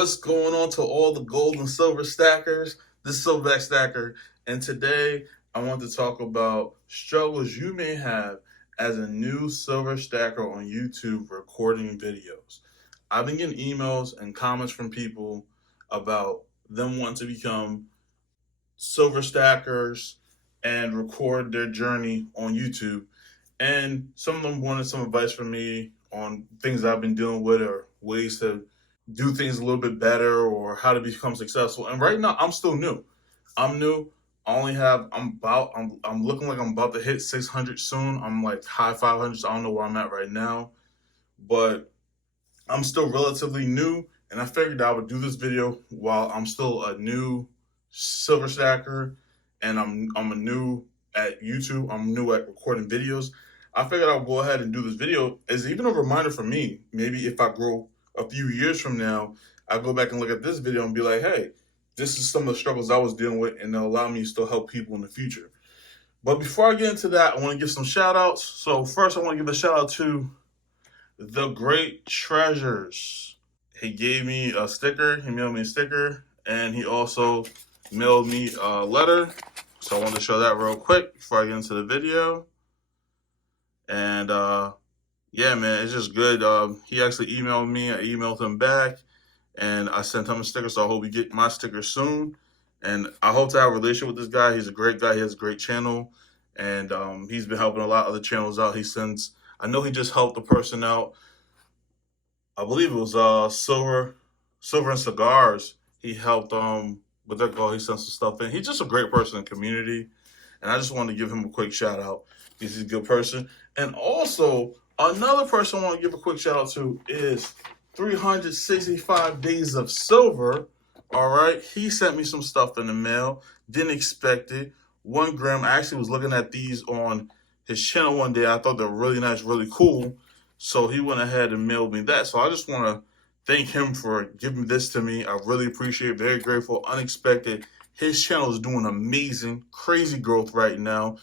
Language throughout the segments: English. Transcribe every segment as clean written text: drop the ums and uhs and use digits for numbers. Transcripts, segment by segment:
What's going on to all the gold and silver stackers? This is Silverback Stacker, and today I want to talk about struggles you may have as a new silver stacker on YouTube recording videos. I've been getting emails and comments from people about them wanting to become silver stackers and record their journey on YouTube. And some of them wanted some advice from me on things I've been dealing with or ways to do things a little bit better or how to become successful. And right now I'm still new. I'm new. I only have I'm looking like I'm about to hit 600 soon. I'm like high 500s. I don't know where I'm at right now, but I'm still relatively new, and I figured I would do this video while I'm still a new silver stacker, and I'm a new at YouTube. I'm new at recording videos. I figured I'll go ahead and do this video as even a reminder for me. Maybe if I grow a few years from now, I go back and look at this video and be like, hey, this is some of the struggles I was dealing with, and they'll allow me to still help people in the future. But before I get into that, I want to give some shout outs. So first, I want to give a shout out to the Great Treasures. He gave me a sticker. He mailed me a sticker, and he also mailed me a letter. So I wanted to show that real quick before I get into the video. And yeah, man, it's just good. He actually emailed me. I emailed him back, and I sent him a sticker. So I hope you get my sticker soon. And I hope to have a relationship with this guy. He's a great guy. He has a great channel, and he's been helping a lot of other channels out. I know he just helped the person out. I believe it was Silver and Cigars. He helped with their goal. He sent some stuff in. He's just a great person in the community, and I just wanted to give him a quick shout out. He's a good person. And also, another person I want to give a quick shout out to is 365 Days of Silver. All right, he sent me some stuff in the mail. Didn't expect it. 1 gram. I actually was looking at these on his channel one day. I thought they were really nice, really cool. So he went ahead and mailed me that. So I just want to thank him for giving this to me. I really appreciate it. Very grateful. Unexpected. His channel is doing amazing, crazy growth right now.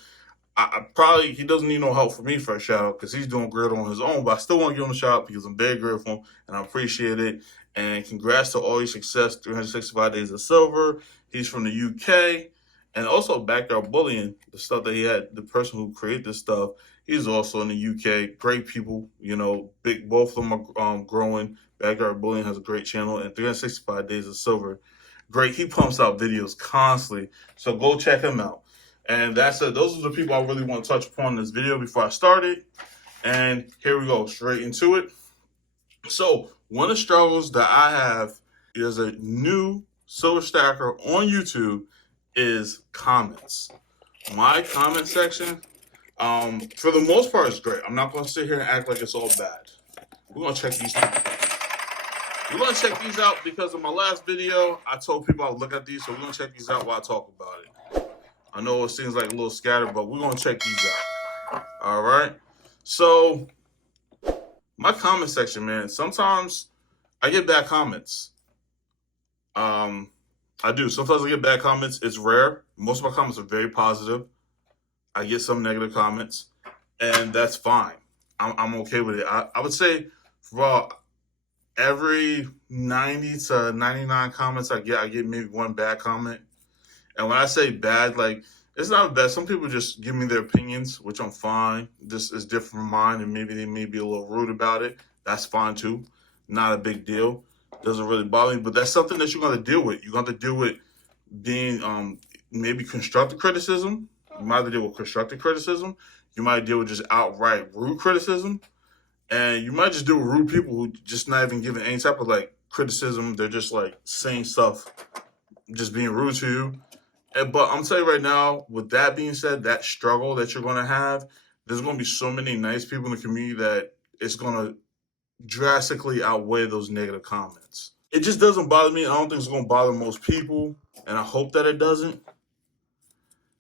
He doesn't need no help from me for a shout out because he's doing great on his own. But I still want to give him a shout out because I'm very grateful and I appreciate it. And congrats to all your success. 365 Days of Silver. He's from the UK. And also Backyard Bullying, the stuff that he had, the person who created this stuff, he's also in the UK. Great people, you know, big. Both of them are growing. Backyard Bullying has a great channel, and 365 Days of Silver, great. He pumps out videos constantly, so go check him out. And that's it. Those are the people I really want to touch upon in this video before I started. And here we go, straight into it. So one of the struggles that I have as a new silver stacker on YouTube is comments. My comment section, for the most part, is great. I'm not going to sit here and act like it's all bad. We're going to check these out. We're going to check these out because in my last video, I told people I would look at these, so we're going to check these out while I talk about it. I know it seems like a little scattered, but we're going to check these out. All right? So, my comment section, man, sometimes I get bad comments. I do. Sometimes I get bad comments. It's rare. Most of my comments are very positive. I get some negative comments, and that's fine. I'm okay with it. I would say for every 90 to 99 comments I get maybe one bad comment. And when I say bad, like, it's not bad. Some people just give me their opinions, which I'm fine. This is different from mine, and maybe they may be a little rude about it. That's fine too. Not a big deal. Doesn't really bother me, but that's something that you're going to deal with. You're going to deal with being maybe constructive criticism. You might have to deal with constructive criticism. You might deal with just outright rude criticism. And you might just deal with rude people who just not even giving any type of like criticism. They're just like saying stuff, just being rude to you. But I'm telling you right now, with that being said, that struggle that you're going to have, there's going to be so many nice people in the community that it's going to drastically outweigh those negative comments. It just doesn't bother me. I don't think it's going to bother most people, and I hope that it doesn't.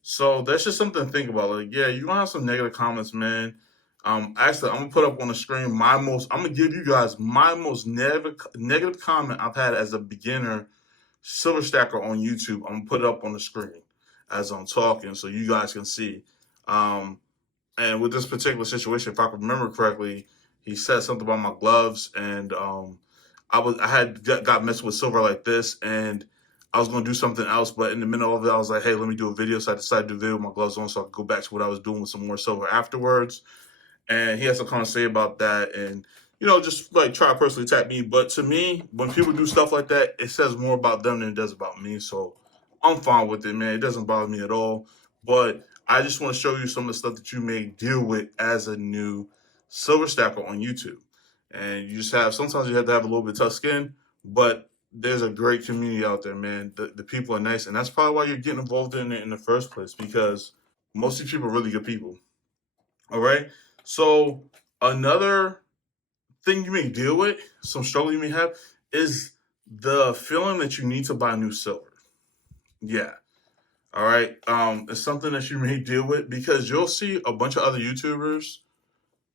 So that's just something to think about. Like, yeah, you're going to have some negative comments, man. Actually, I'm going to put up on the screen I'm going to give you guys my most negative comment I've had as a beginner silver stacker on YouTube. I'm going to put it up on the screen as I'm talking so you guys can see. And with this particular situation, if I can remember correctly, he said something about my gloves, and I had got messed with silver like this, and I was gonna do something else, but in the middle of it, I was like, hey, let me do a video. So I decided to do a video with my gloves on, so I could go back to what I was doing with some more silver afterwards. And he has some kind of say about that, and just like try to personally attack me. But to me, when people do stuff like that, it says more about them than it does about me. So I'm fine with it, man. It doesn't bother me at all. But I just want to show you some of the stuff that you may deal with as a new silver stacker on YouTube. And you just sometimes you have to have a little bit tough skin, but there's a great community out there, man. The people are nice, and that's probably why you're getting involved in it in the first place, because most of these people are really good people. All right. So another thing you may deal with, some struggle you may have, is the feeling that you need to buy new silver. Yeah. All right. It's something that you may deal with because you'll see a bunch of other YouTubers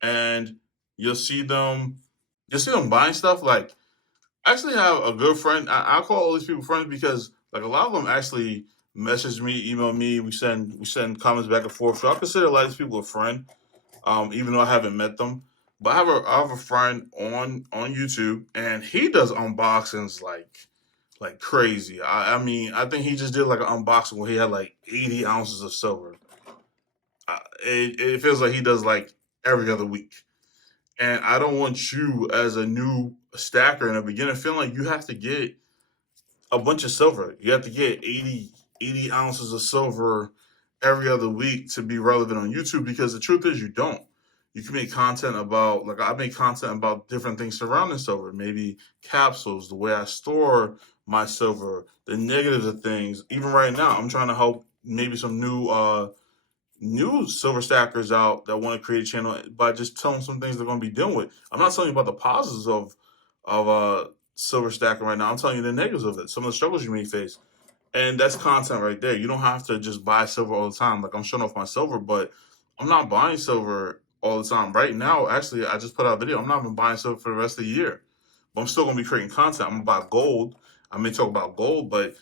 and you'll see them buying stuff. Like, I actually have a good friend. I call all these people friends because like a lot of them actually message me, email me. We send comments back and forth. So I consider a lot of these people a friend, even though I haven't met them. But I have a friend on YouTube, and he does unboxings like crazy. I mean, I think he just did like an unboxing where he had like 80 ounces of silver. It feels like he does like every other week. And I don't want you as a new stacker in the beginning feeling like you have to get a bunch of silver. You have to get 80 ounces of silver every other week to be relevant on YouTube, because the truth is you don't. You can make content about, like I make content about different things surrounding silver, maybe capsules, the way I store my silver, the negatives of things. Even right now, I'm trying to help maybe some new silver stackers out that want to create a channel by just telling some things they're going to be dealing with. I'm not telling you about the positives of silver stacking right now. I'm telling you the negatives of it, some of the struggles you may face, and that's content right there. You don't have to just buy silver all the time. Like, I'm showing off my silver, but I'm not buying silver all the time. Right now, actually, I just put out a video. I'm not even buying silver for the rest of the year, but I'm still going to be creating content. I'm going to buy gold. I may talk about gold, but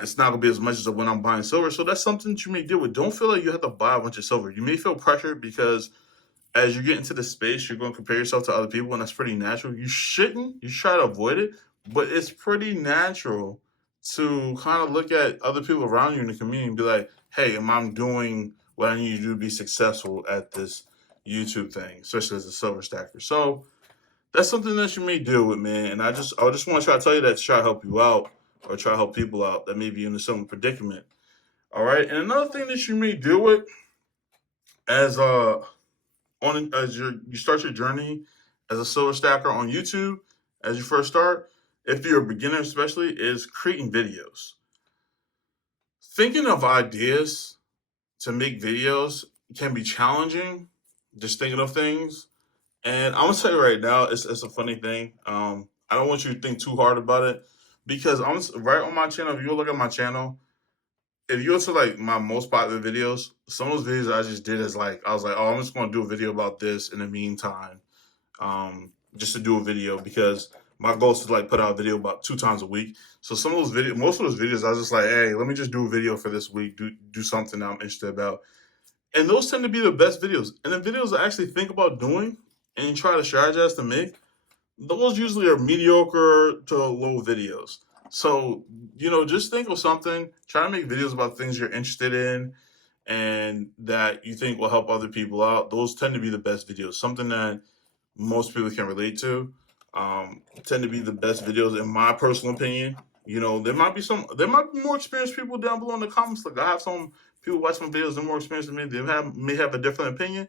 it's not gonna be as much as when I'm buying silver. So that's something that you may deal with. Don't feel like you have to buy a bunch of silver. You may feel pressured because as you get into the space, you're gonna compare yourself to other people, and that's pretty natural. You shouldn't. You try to avoid it, but it's pretty natural to kind of look at other people around you in the community and be like, hey, am I doing what I need to do to be successful at this YouTube thing, especially as a silver stacker? So that's something that you may deal with, man. And I just want to try to tell you that to try to help you out, or try to help people out that may be in a similar predicament. All right. And another thing that you may deal with as you start your journey as a silver stacker on YouTube, as you first start, if you're a beginner especially, is creating videos. Thinking of ideas to make videos can be challenging. Just thinking of things. And I'm gonna tell you right now, it's a funny thing. I don't want you to think too hard about it, because I'm right on my channel. If you look at my channel, if you go to like my most popular videos, some of those videos I just did as like I was like, oh, I'm just gonna do a video about this in the meantime, just to do a video, because my goal is to like put out a video about 2 times a week. So most of those videos, I was just like, hey, let me just do a video for this week, do something that I'm interested about. And those tend to be the best videos. And the videos I actually think about doing and try to strategize to make, those usually are mediocre to low videos. So, just think of something, try to make videos about things you're interested in and that you think will help other people out. Those tend to be the best videos. Something that most people can relate to. Tend to be the best videos in my personal opinion. There might be more experienced people down below in the comments. Like, I have some people watch my videos, they're more experienced than me. May have a different opinion,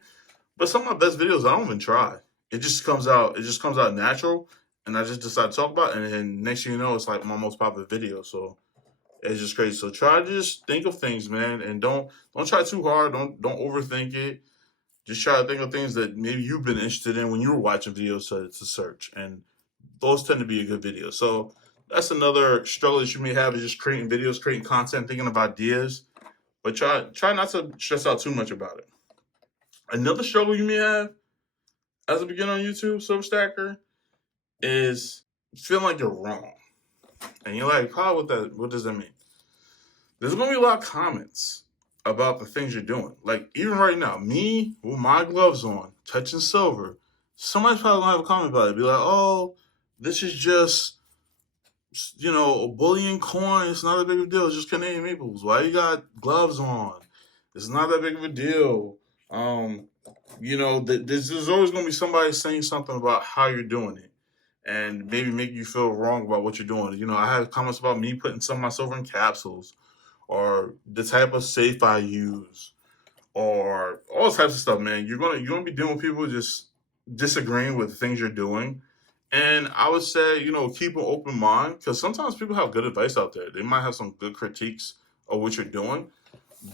but some of my best videos I don't even try. It just comes out. It just comes out natural, and I just decide to talk about it. And then next thing you know, it's like my most popular video. So it's just crazy. So try to just think of things, man, and don't try too hard. Don't overthink it. Just try to think of things that maybe you've been interested in when you were watching videos to search, and those tend to be a good video. So that's another struggle that you may have, is just creating videos, creating content, thinking of ideas, but try not to stress out too much about it. Another struggle you may have as a beginner on YouTube, Silver Stacker, is feeling like you're wrong. And you're like, what does that mean? There's gonna be a lot of comments about the things you're doing. Like, even right now, me with my gloves on, touching silver, somebody's probably gonna have a comment about it. Be like, oh, This is just, a bullion coin. It's not a big of a deal. It's just Canadian maples. Why you got gloves on? It's not that big of a deal. Um, there's always going to be somebody saying something about how you're doing it and maybe make you feel wrong about what you're doing. I had comments about me putting some of my silver in capsules or the type of safe I use or all types of stuff, man. You're gonna be dealing with people just disagreeing with the things you're doing. And I would say, keep an open mind because sometimes people have good advice out there. They might have some good critiques of what you're doing,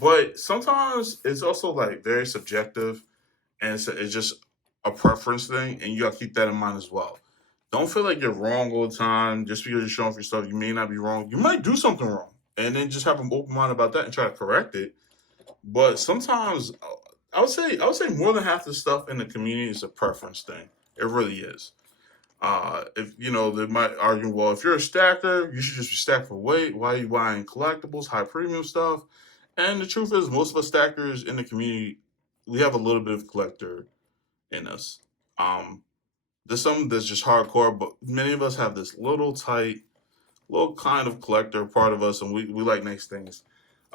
but sometimes it's also like very subjective and it's just a preference thing, and you gotta keep that in mind as well. Don't feel like you're wrong all the time just because you're showing off your stuff. You may not be wrong. You might do something wrong, and then just have an open mind about that and try to correct it. But sometimes I would say more than half the stuff in the community is a preference thing. It really is. If they might argue, well, if you're a stacker, you should just be stacked for weight. Why are you buying collectibles, high premium stuff? And the truth is, most of us stackers in the community, we have a little bit of collector in us. Um, there's some that's just hardcore, but many of us have this little tight, little kind of collector part of us, and we like nice things.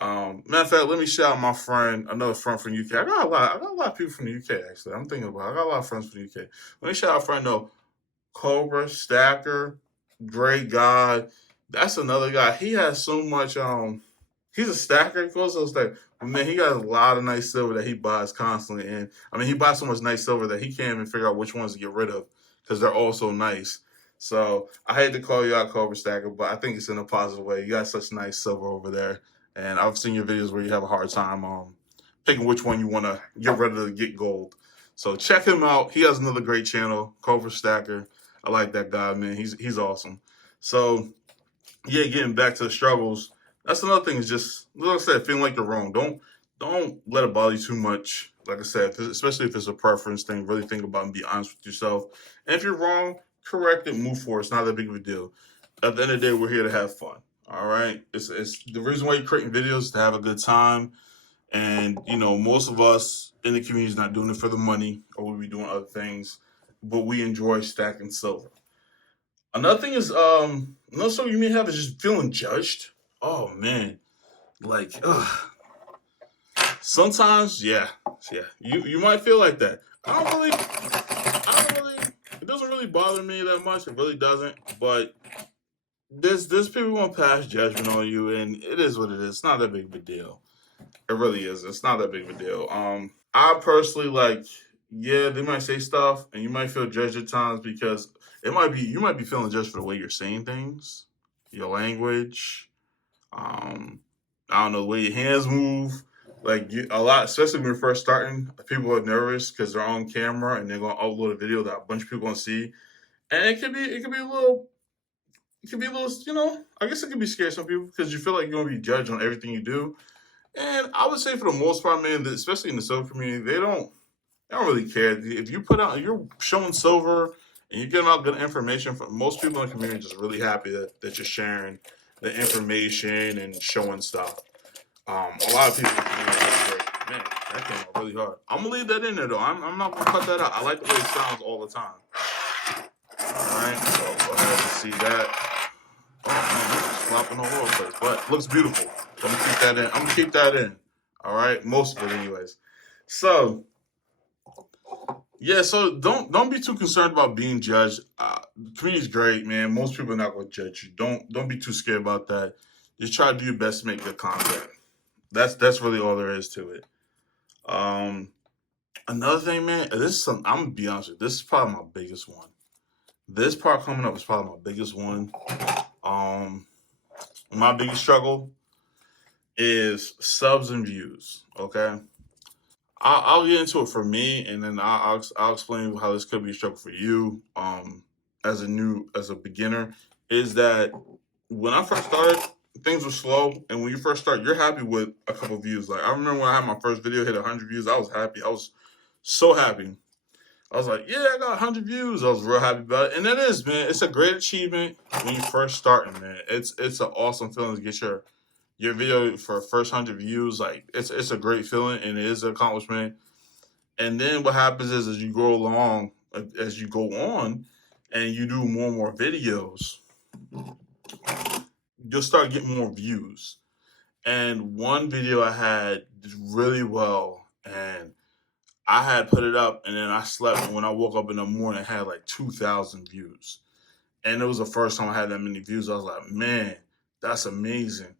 Matter of fact, let me shout out my friend, another friend from UK. I got a lot of people from the UK actually. I'm thinking about it. I got a lot of friends from the UK. Let me shout out a friend though, Cobra Stacker, great guy. That's another guy. He has so much. He's a stacker. He goes to stack. Man, he got a lot of nice silver that he buys constantly, and I mean, he buys so much nice silver that he can't even figure out which ones to get rid of because they're all so nice. So I hate to call you out, Cobra Stacker, but I think it's in a positive way. You got such nice silver over there, and I've seen your videos where you have a hard time picking which one you want to get rid of to get gold. So check him out. He has another great channel, Cobra Stacker. I like that guy, man. He's awesome. So yeah, getting back to the struggles. That's another thing. Is just like I said, feeling like you're wrong. Don't let it bother you too much. Like I said, especially if it's a preference thing, really think about it and be honest with yourself. And if you're wrong, correct it, move forward. It's not that big of a deal. At the end of the day, we're here to have fun. All right. It's the reason why you're creating videos is to have a good time. And most of us in the community is not doing it for the money, or we'll be doing other things, but we enjoy stacking silver. Another thing is, another struggle you may have is just feeling judged. Oh man, like, sometimes, yeah, you might feel like that. I don't really. It doesn't really bother me that much. It really doesn't. But there's people gonna pass judgment on you, and it is what it is. It's not that big of a deal. It really is. It's not that big of a deal. I personally like, yeah, they might say stuff, and you might feel judged at times because you might be feeling judged for the way you're saying things, your language, um, I don't know, the way your hands move. Like a lot, especially when you're first starting, people are nervous because they're on camera and they're gonna upload a video that a bunch of people gonna see, and it could be a little, I guess it could be scary to some people because you feel like you're gonna be judged on everything you do. And I would say for the most part, man, especially in the silver community, they don't really care. If you're showing silver and you're getting out good information, for most people in the community are just really happy that you're sharing the information and showing stuff. A lot of people, that's great. Man, that came out really hard. I'm gonna leave that in there though. I'm not gonna cut that out. I like the way it sounds all the time. All right, so go ahead and see that. Oh man, it's flopping all over the place, but looks beautiful. I'm gonna keep that in. I'm gonna keep that in. All right, most of it, anyways. So yeah, so don't be too concerned about being judged. The community's great, man. Most people are not going to judge you. Don't be too scared about that. Just try to do your best to make good content. That's really all there is to it. Um, Another thing, man. This is some. I'm gonna be honest with you. This is probably my biggest one. This part coming up is probably my biggest one. Um, my biggest struggle is subs and views. Okay, I'll get into it for me, and then I'll explain how this could be a struggle for you. As a beginner, is that when I first started, things were slow, and when you first start, you're happy with a couple views. Like I remember when I had my first video hit 100 views, I was happy. I was so happy. I was like, yeah, I got 100 views. I was real happy about it, and it is, man. It's a great achievement when you first starting, man. It's an awesome feeling to get your video for first 100 views. Like it's a great feeling, and it is an accomplishment. And then what happens is as you go along, as you go on, and you do more and more videos, you'll start getting more views. And one video I had did really well, and I had put it up, and then I slept. And when I woke up in the morning, it had like 2,000 views, and it was the first time I had that many views. I was like, man, that's amazing.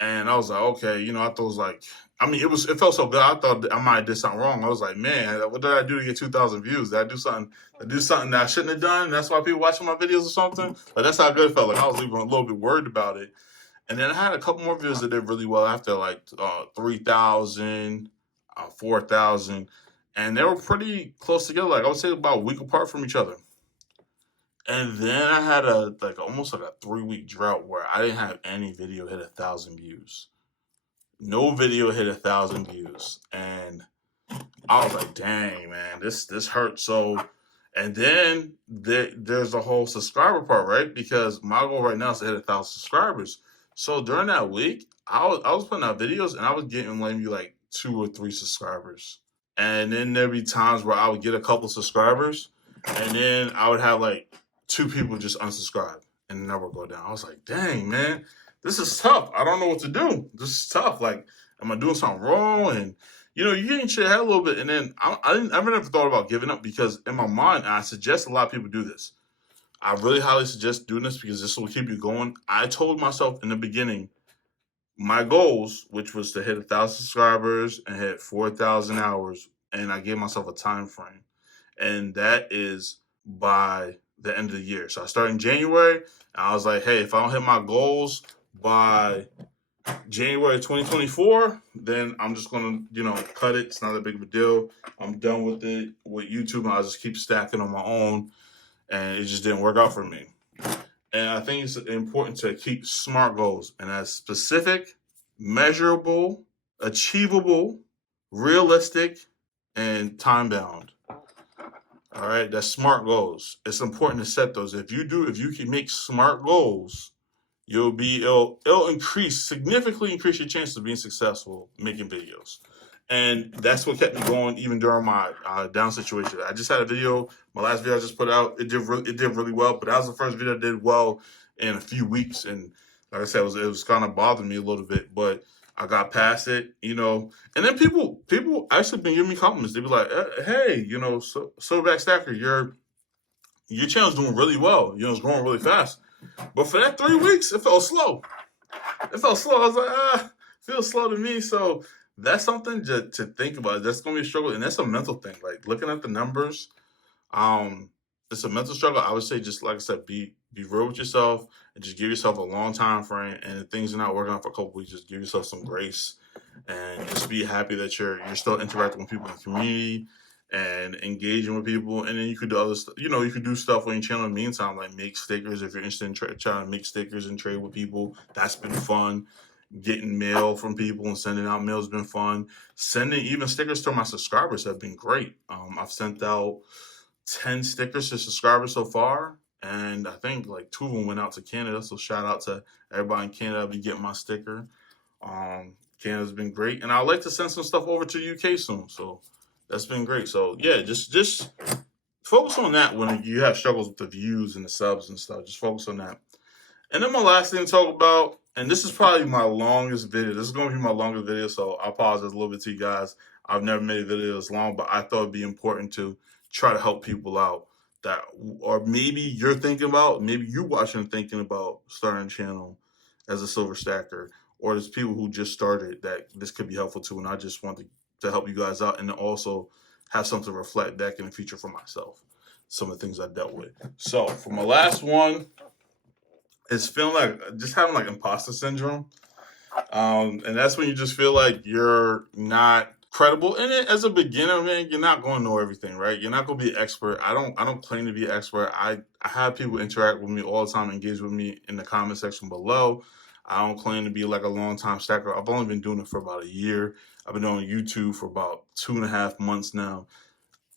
And I was like, okay, I thought it was like, it felt so good. I thought I might have did something wrong. I was like, man, what did I do to get 2,000 views? Did I do something? That I shouldn't have done? That's why people watching my videos or something. But that's how good it felt. Like I was even a little bit worried about it. And then I had a couple more videos that did really well after, like 3,000, 4,000, and they were pretty close together. Like I would say about a week apart from each other. And then I had almost like a 3-week drought where I didn't have any video hit 1,000 views. No video hit 1,000 views, and I was like, "Dang, man, this hurts." So, and then there's the whole subscriber part, right? Because my goal right now is to hit 1,000 subscribers. So during that week, I was putting out videos, and I was getting maybe like 2 or 3 subscribers, and then there'd be times where I would get a couple subscribers, and then I would have like 2 people just unsubscribe and never go down. I was like, "Dang, man, this is tough. I don't know what to do. This is tough. Like, am I doing something wrong?" And you get into your head a little bit, and then I never thought about giving up, because in my mind, and I suggest a lot of people do this. I really highly suggest doing this because this will keep you going. I told myself in the beginning my goals, which was to hit 1,000 subscribers and hit 4,000 hours, and I gave myself a time frame, and that is by the end of the year. So I started in January, and I was like, hey, if I don't hit my goals by January 2024, then I'm just gonna, cut it. It's not that big of a deal. I'm done with it with YouTube, and I'll just keep stacking on my own. And it just didn't work out for me. And I think it's important to keep SMART goals, and that's specific, measurable, achievable, realistic, and time bound. All right, that's SMART goals. It's important to set those. If you can make SMART goals, it'll significantly increase your chances of being successful making videos. And that's what kept me going even during my down situation. I just had a video, my last video I just put out, it did really well, but that was the first video that did well in a few weeks. And like I said, it was kind of bothering me a little bit, but I got past it, And then people actually been giving me compliments. They be like, hey, Silverback Stacker, your channel's doing really well. It's growing really fast. But for that 3 weeks, it felt slow. I was like, feels slow to me. So that's something to think about. That's going to be a struggle. And that's a mental thing. Like looking at the numbers, it's a mental struggle. I would say, just like I said, be real with yourself and just give yourself a long time frame. And if things are not working out for a couple weeks, just give yourself some grace and just be happy that you're still interacting with people in the community and engaging with people. And then you could do other stuff. You could do stuff on your channel in the meantime, like make stickers if you're interested in trying to make stickers and trade with people. That's been fun. Getting mail from people and sending out mail has been fun. Sending even stickers to my subscribers have been great. I've sent out 10 stickers to subscribers so far, and I think like 2 of them went out to Canada. So shout out to everybody in Canada. I'll be getting my sticker. Canada's been great, and I'd like to send some stuff over to the UK soon. So that's been great. So yeah, just focus on that when you have struggles with the views and the subs and stuff. Just focus on that. And then my last thing to talk about, and this is probably my longest video. This is going to be my longest video, so I'll pause it a little bit to you guys. I've never made a video this long, but I thought it'd be important to try to help people out that, or maybe you're thinking about, maybe you watching and thinking about starting a channel as a silver stacker, or there's people who just started that this could be helpful to, and I just wanted to help you guys out and also have something to reflect back in the future for myself, some of the things I dealt with. So for my last one, it's feeling like just having like imposter syndrome. And that's when you just feel like you're not credible in it. As a beginner, man, you're not going to know everything, right? You're not going to be an expert. I don't claim to be an expert. I have people interact with me all the time, engage with me in the comment section below. I don't claim to be like a long time stacker. I've only been doing it for about a year. I've been on YouTube for about 2.5 months now.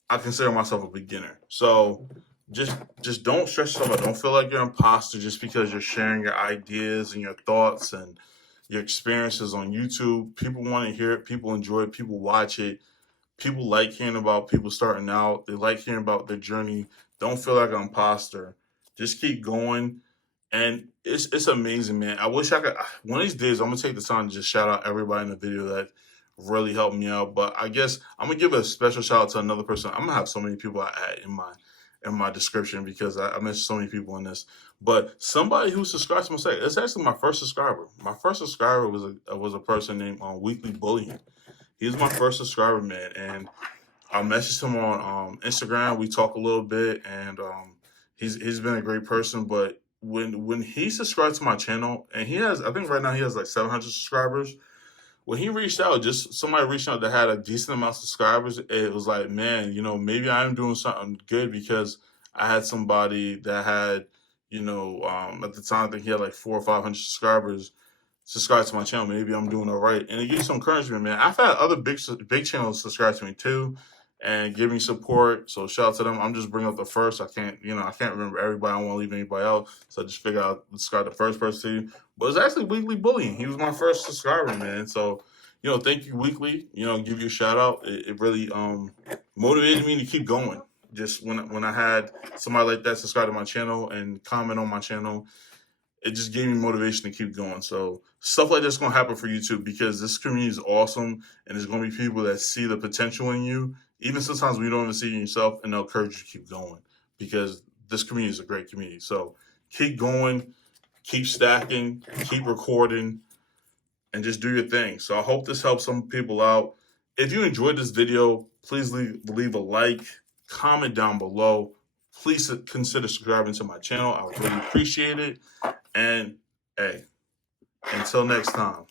I consider myself a beginner. So just don't stress yourself out. Don't feel like you're an imposter just because you're sharing your ideas and your thoughts and your experiences on YouTube. People want to hear it. People enjoy it. People watch it. People like hearing about people starting out. They like hearing about their journey. Don't feel like an imposter. Just keep going. And it's amazing, man. I wish I could. One of these days, I'm gonna take the time to just shout out everybody in the video that really helped me out. But I guess I'm gonna give a special shout out to another person. I'm gonna have so many people I add in my description because I mentioned so many people in this. But somebody who subscribed to my site, it's actually my first subscriber. My first subscriber was a person named Weekly Bullying. He was my first subscriber, man, and I messaged him on Instagram. We talk a little bit, and he's been a great person. But when he subscribed to my channel, and he has, I think right now he has like 700 subscribers. When he reached out, just somebody reached out that had a decent amount of subscribers, it was like, man, maybe I am doing something good because I had somebody that had, at the time I think he had like 400 or 500 subscribers subscribe to my channel. Maybe I'm doing all right, and it gives you some encouragement, man. I've had other big channels subscribe to me too, and give me support. So shout out to them. I'm just bringing up the first. I can't remember everybody. I don't want to leave anybody out, so I just figured I'll subscribe the first person to you. But it's actually Weekly Bullying. He was my first subscriber, man. So thank you, Weekly. Give you a shout out. It really motivated me to keep going. Just when I had somebody like that subscribe to my channel and comment on my channel, it just gave me motivation to keep going. So stuff like this is going to happen for you too, because this community is awesome, and there's going to be people that see the potential in you, even sometimes when you don't even see it in yourself, and they'll encourage you to keep going because this community is a great community. So keep going, keep stacking, keep recording, and just do your thing. So I hope this helps some people out. If you enjoyed this video, please leave a like, comment down below. Please consider subscribing to my channel. I would really appreciate it. And hey, until next time.